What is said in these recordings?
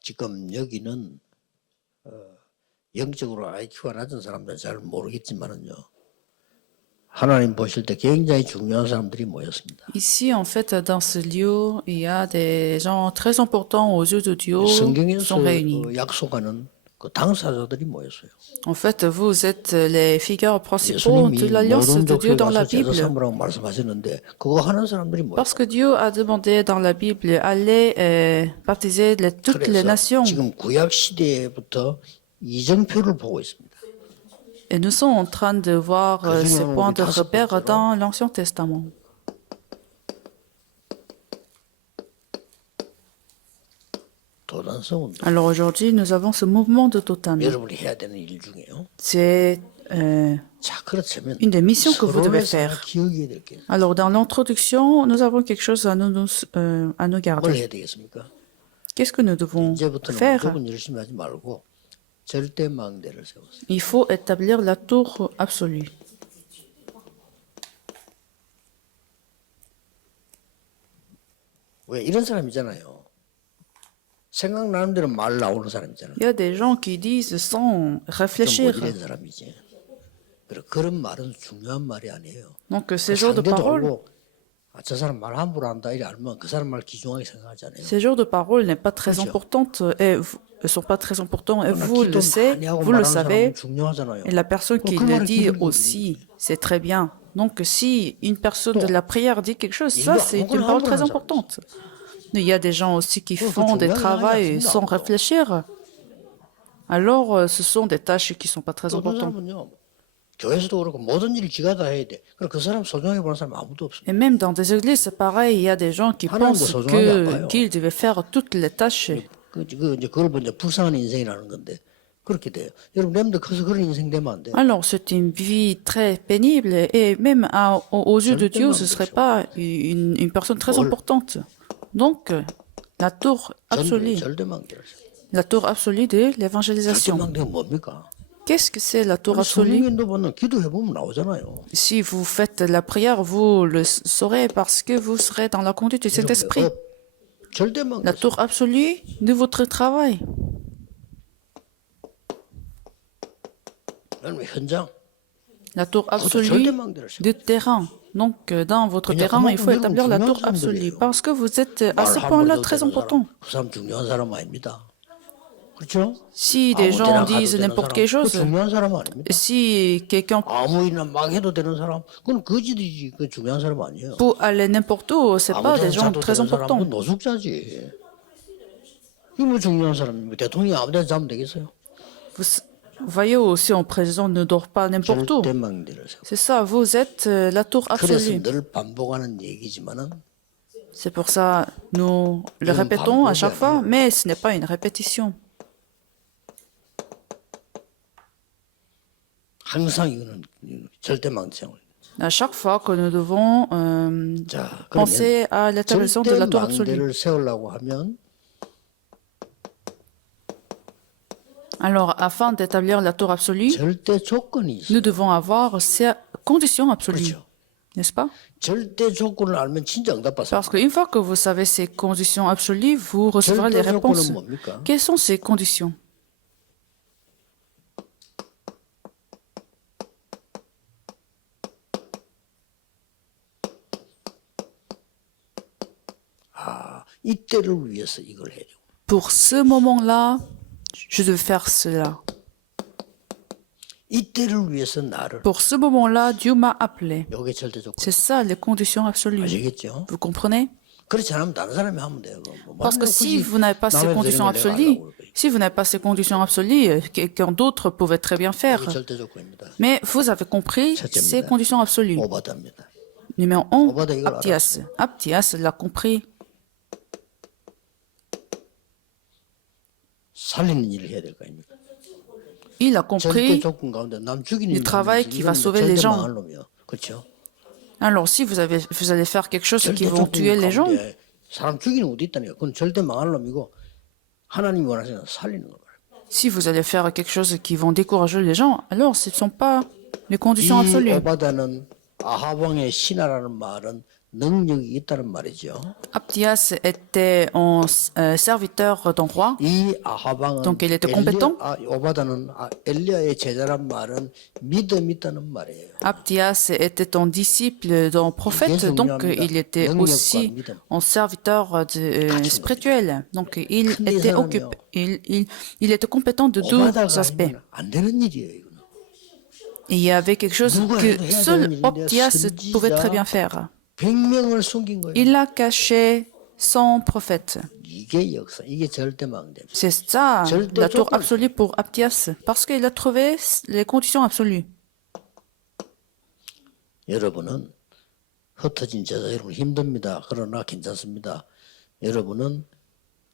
지금 여기는 영적으로 IQ가 낮은 사람들은 잘 모르겠지만은요. 하나님 보실 때 굉장히 중요한 사람들이 모였습니다. Ici, en fait, dans ce lieu, il y a des gens très importants aux yeux de Dieu sont 성경에서 réunis. 약속하는 그 당사자들이 모였어요. En fait, vous êtes les figures principaux de 예수님이 l'alliance 모든 de Dieu 족속에 dans la 가서 제자 Bible. 삼으라고 말씀하셨는데 그거 하는 사람들이 모였어요. Parce que Dieu a demandé dans la Bible, allez baptiser toutes les 그래서 nations. 지금 구약 시대부터 이정표를 보고 있습니다. Et nous sommes en train de voir ces points de repère dans l'Ancien Testament. 도단성 운동. Alors aujourd'hui, nous avons ce mouvement de Totan. 여러분이 해야 되는 일 중에요. C'est 자, 그렇다면 une des missions que vous devez 서론에서 faire. 기억해야 될 게 Alors dans l'introduction, nous avons quelque chose à nous 뭘 garder. 해야 되겠습니까? Qu'est-ce que nous devons 이제부터는 faire? 무조건 열심히 하지 말고 절대 망대를 세우세요. Il faut établir la tour absolue. 왜 이런 사람 있잖아요. 생각나는 대로 말 나오는 사람 있잖아요. Il y a des gens qui disent sans 좀 réfléchir. 모질한 사람이지. 그런 말은 중요한 말이 아니에요. Donc ces genres de 상대도 paroles, 알고 저 사람 말 함부로 한다 이래 알면 그 사람 말 귀중하게 생각하잖아요. ces genres de paroles n'est pas très importante et sont pas très importants et vous le savez, vous le savez. 중요하잖아요. Et la personne qui le dit aussi, c'est très bien. Donc, si une personne de la prière dit quelque chose, ça, c'est une parole très importante. Il y a des gens aussi qui font des travaux sans réfléchir. Alors, ce sont des tâches qui ne sont pas très 어떤 importantes. 사람은요. 교회에서도 그렇고 모든 일을 지가 다 해야 돼. 그럼 그 사람 소중하게 보는 사람 아무도 없어요. Et même dans des églises, c'est pareil. Il y a des gens qui pensent qu'ils devaient faire toutes les tâches. 그걸 보면 불쌍한 인생이라는 건데 그렇게 돼요. 여러분, 여러분들 커서 그런 인생 되면 안 돼요. Alors, c'est une vie très pénible et même aux yeux de Dieu, ce ne serait pas une personne très importante. Donc, la tour absolue, 절대 망대를 세워요. la tour absolue de 절대 l'évangélisation. 망대가 뭡니까? Qu'est-ce que c'est la tour absolue? 성경에도 보면 기도해 보면 나오잖아요. Si vous faites la prière, vous le saurez parce que vous serez dans la conduite de cet esprit. 절대 망대. La tour absolue de votre travail. 여러분, 현장. La tour absolue 절대 망대를 세워요. du terrain. Donc, dans votre terrain, il faut établir la tour absolue parce que vous êtes à ce point-là très important. 그 사람 중요한 사람 아닙니다. 그렇죠? Si des gens disent n'importe quelle chose, 중요한 사람 아닙니다. si quelqu'un 아무 일이나 막 해도 되는 사람, 그건 거지들이지. 그 중요한 사람 아니에요. peut aller n'importe où, c'est pas des gens 자도 très 되는 사람은 importants. 노숙자지. 이게 뭐 중요한 사람입니까? 대통령이 아무 데나 자면 되겠어요? Vous voyez aussi, un président ne dort pas n'importe où. 절대 망대를 세워. C'est ça, vous êtes la tour 그래서 absolue. 늘 반복하는 얘기지만은 C'est pour ça, nous le répétons à chaque fois, mais ce n'est pas une répétition. 항상 이거는 절대 망대생활. À chaque fois que nous devons 자, penser à l'établissement de 절대 la tour absolue. 망대를 세우려고 하면 Alors, afin d'établir la tour absolue, 절대 조건이 있어요. nous devons avoir ces conditions absolues, 그렇죠. n'est-ce pas? 절대 조건을 알면 진짜 응답받습니다. Parce qu'une fois que vous savez ces conditions absolues, vous recevrez les 절대 réponses. 조건은 뭡니까? Quelles sont ces conditions? 이때를 위해서 이걸 해야 돼요. Pour ce moment-là, je devais faire cela. 이때를 위해서 나를. Pour ce moment-là, Dieu m'a appelé. 이게 절대 조건. C'est ça les conditions absolues. 아시겠죠? Vous comprenez? 그렇지 않으면 다른 사람이 하면 돼요. Parce que si vous n'avez pas ces conditions absolues, si vous n'avez pas ces conditions absolues, quelqu'un d'autre pouvait très bien faire. 이게 절대 조건입니다. Mais vous avez compris ces conditions absolues. 오바다입니다. Numéro 1, 오바다 이걸 Aptias. Aptias l'a compris. 살리는 일을 해야 될 거 아닙니까? Il a 절대 compris 조건 가운데 남 죽이는 le travail qui va sauver les 절대 gens. 망할 놈이요. 그렇죠? Alors, si vous allez faire quelque chose qui 절대 vont tuer les gens, 가운데 사람 죽이는 것도 있다니까. 그건 절대 망할 놈이고 하나님이 원하시는 살리는 거 말이에요. si vous allez faire quelque chose qui vont décourager les gens, alors ce ne sont pas les conditions 이 absolues. 오바다는 아합 왕의 신하라는 말은 능력이 있다는 말이죠. Abdias était un serviteur d'un roi, 이 아하방은 Donc, il était compétent. 오바다는 엘리야의 제자란 말은 믿음이 있다는 말이에요. Abdias était un disciple d'un prophète, donc il était aussi un serviteur spirituel. Donc il était occupé, il était compétent de deux 오바다가 aspects. 아니면 안 되는 일이에요. 이거는. Et il y avait quelque chose que seul Abdias pouvait très bien faire. 100명을 숨긴 거예요. Il a caché son prophète. 이게 역사, 이게 절대망대입니다. C'est ça, la tour absolue pour Abdias, parce qu'il a trouvé les conditions absolues. 여러분은 흩어진 제자 여러분 힘듭니다. 그러나 괜찮습니다. 여러분은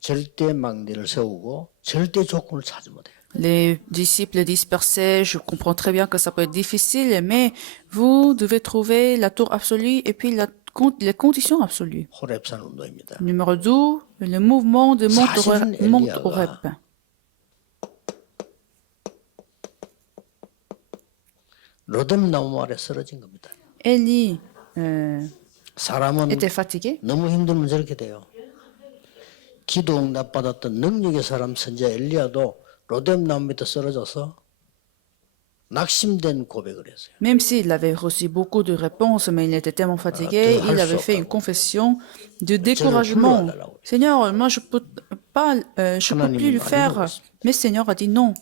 절대망대를 세우고 절대 조건을 찾으면 돼요. Les disciples dispersés, je comprends très bien que ça peut être difficile, mais vous devez trouver la tour absolue et puis les conditions absolues. 호렙산 운동입니다. Numéro 2, le mouvement de Mont Horeb. 로뎀 나무 아래 쓰러진 겁니다. Élie 사람은 était fatigué. 너무 힘들면 저렇게 돼요. 기도 응답 받았던 능력의 사람 선지자 엘리야도 로뎀 나무 밑에 쓰러져서 낙심된 고백을 했어요. Même s'il avait reçu beaucoup de réponses, mais il était tellement fatigué, il avait fait une confession de découragement. Seigneur, moi je peux plus le faire. Mais Seigneur a dit non.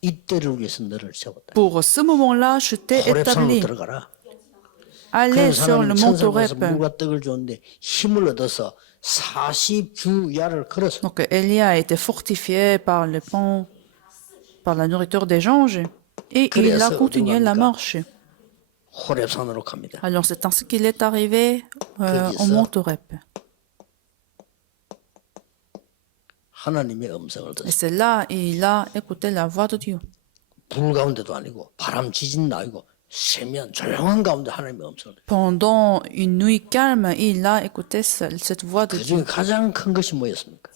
이때를 위해서 너를 세웠다. Pour ce moment-là, je t'ai 호렙산으로 établi. 들어가라. Allez 그래서 sur le 하나님 mont 천사에서 Horeb. 물과 떡을 줬는데 힘을 얻어서 40주야를 걸어서 Donc Élie a été fortifié par le pain, par la nourriture des anges, et il a continué la marche. 호렙산으로 갑니다. Alors c'est ainsi qu'il est arrivé au mont Horeb. 하나님의 음성을 Et 듣습니다. c'est là il a écouté la voix de Dieu. 불 가운데도 아니고 바람 지진도 아니고 세미한 조용한 가운데 하나님의 음성을 듣습니다. Pendant une nuit calme, il a écouté cette voix de Dieu. 그중에 가장 큰 것이 뭐였습니까?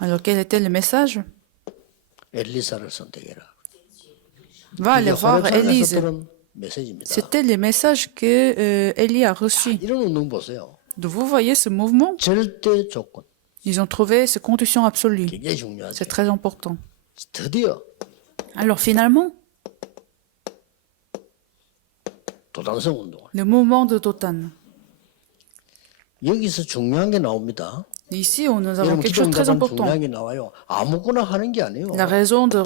Alors quel était le message? 엘리사를 선택해라. Va aller voir Élise. 들은 메시지입니다. C'était le message que Élie a reçu. 이런 운동 보세요. Donc vous voyez ce mouvement? 절대 조건 Ils ont trouvé ces conditions absolues. 굉장히 중요하죠. C'est très important. 드디어 Alors finalement, 도단성 운동을 le mouvement de Dothan. 여기서 중요한 게 나옵니다. Ici, nous avons 여러분 quelque chose de très 기도응답은 important. 중요한 게 나와요. 아무거나 하는 게 아니에요. La raison de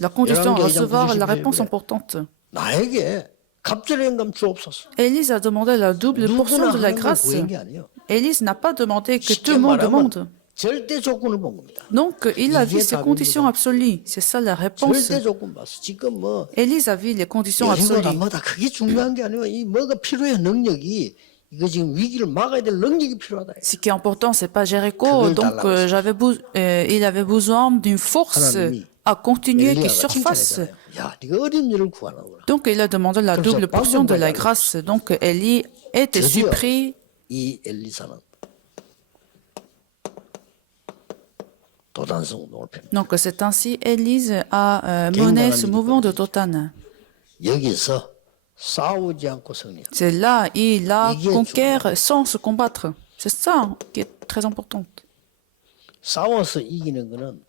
la condition à recevoir la réponse importante. 나에게 갑절의 영감 주옵소서. Élise a demandé la double portion 누구나 de la 하는 걸 grâce. 구한 게 아니에요. Élise n'a pas demandé que tout 쉽게 le monde 말하면 demande. 절대 조건을 본 겁니다. Donc, il a vu 이게 ces 답입니다. conditions absolues. C'est ça la réponse. 절대 조건 봤어. 지금 뭐 Élise a vu les conditions 여리고나 absolues. 뭐다 그게 중요한 게 아니고 이 뭐가 필요해 능력이 이거 지금 위기를 막아야 될 능력이 필요하다. Ce qui est important, c'est pas Jéricho. 그걸 Donc, 달라고 il avait besoin d'une force 하나님이 à continuer qui 엘리야가 surface. 칭찬했잖아요. 야, 네가 어려운 일을 구하는구나. Donc, il a demandé la Comme ça, double portion de la pardon, grâce. Donc, Élie était 드디어 surpris. 이 엘리사는 도단성 운동을 펴니다. Donc, c'est ainsi Élise a mené ce mouvement de Dothan. 여기서 싸우지 않고 승리. C'est là, il a 이게 conquéri sans se combattre. C'est ça qui est très important. 싸워서 이기는 거는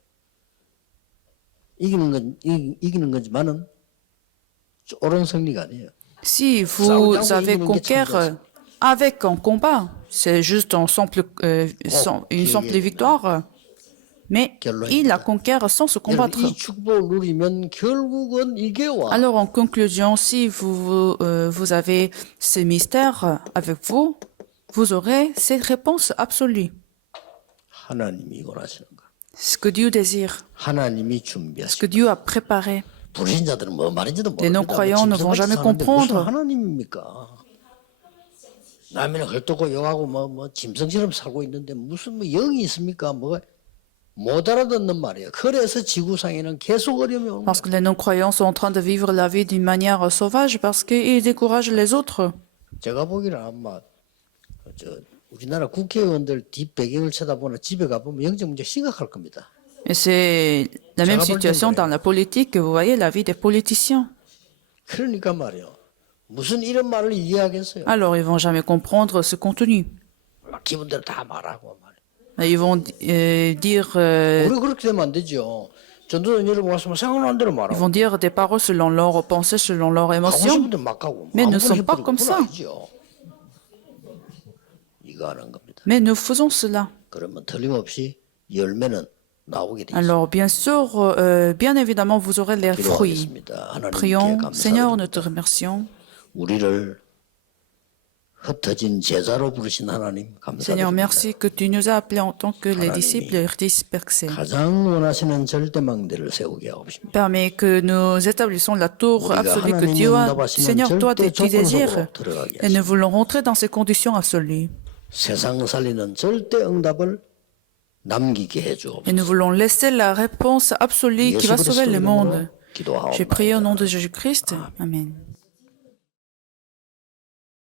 이기는 거지만은 옳은 승리가 아니에요. Si vous avez conquéri avec un combat, c'est juste une simple victoire. Mais il a conquéri sans se combattre. 이 축복을 누리면 결국은 이게 와. Alors en conclusion, si vous avez ces mystères avec vous, vous aurez cette réponse absolue. 하나님이 원하시는 거. Ce que Dieu désire, 하나님이 ce 준비하시고 que Dieu a préparé. 불신자들은 뭐 말인지도 모릅니다. Les non-croyants ne vont jamais comprendre. 무슨 하나님입니까? 남이는 헐떡고 욕하고 뭐 짐승처럼 살고 있는데 무슨 뭐 영이 있습니까? 뭐 못 알아듣는 말이에요. 그래서 지구상에는 계속 어려움이 오는 Parce 거예요. que les non-croyants sont en train de vivre la vie d'une manière sauvage parce qu'ils découragent les autres. 제가 보기에는 아마 우리나라 국회의원들 뒷 배경을 쳐다보나 집에 가보면 영적 문제 심각할 겁니다. Et c'est la même situation dans la politique que vous voyez la vie des politiciens. 그러니까 말이에요. 무슨 이런 말을 이해하겠어요? Alors, ils vont jamais comprendre ce contenu. 막 기분대로 다 말하고 말이에요. Ils vont dire, 우리 그렇게 되면 안 되죠. 전도연 여러분 왔으면 생각나는 대로 ils 말하고 vont dire des paroles selon leurs pensées, selon leurs 하고 émotions. 싶은 대로 막 하고 Mais nous ne 아무거나 sommes pas 해버리고 comme 그건 ça. 아니죠. 이거 하는 겁니다. Mais nous faisons cela. 그러면 틀림없이 열매는 나오게 돼 있습니다. Alors, bien sûr, bien évidemment, vous aurez les fruits. 기도하겠습니다. 하나님께 Prions, Seigneur, nous te 감사드립니다. remercions. 우리를 흩어진 제자로 부르신 하나님 Seigneur, 감사드립니다. merci que tu nous as appelés en tant que les 하나님이 disciples dispersés. 가장 원하시는 절대망대를 세우게 하옵소서. Permets que nous établissons la tour 우리가 absolue que 하나님이 Dieu a. 응답하시는 Seigneur, toi, 절대 tu désires. 조건 속으로 들어가게 Et nous 하시고 voulons rentrer dans ces conditions absolues. 세상 살리는 절대 응답을 남기게 Et nous 해주옵소서. voulons laisser la réponse absolue qui va sauver le monde. J'ai prié au nom 기도하옵나이다. de Jésus-Christ. Amen.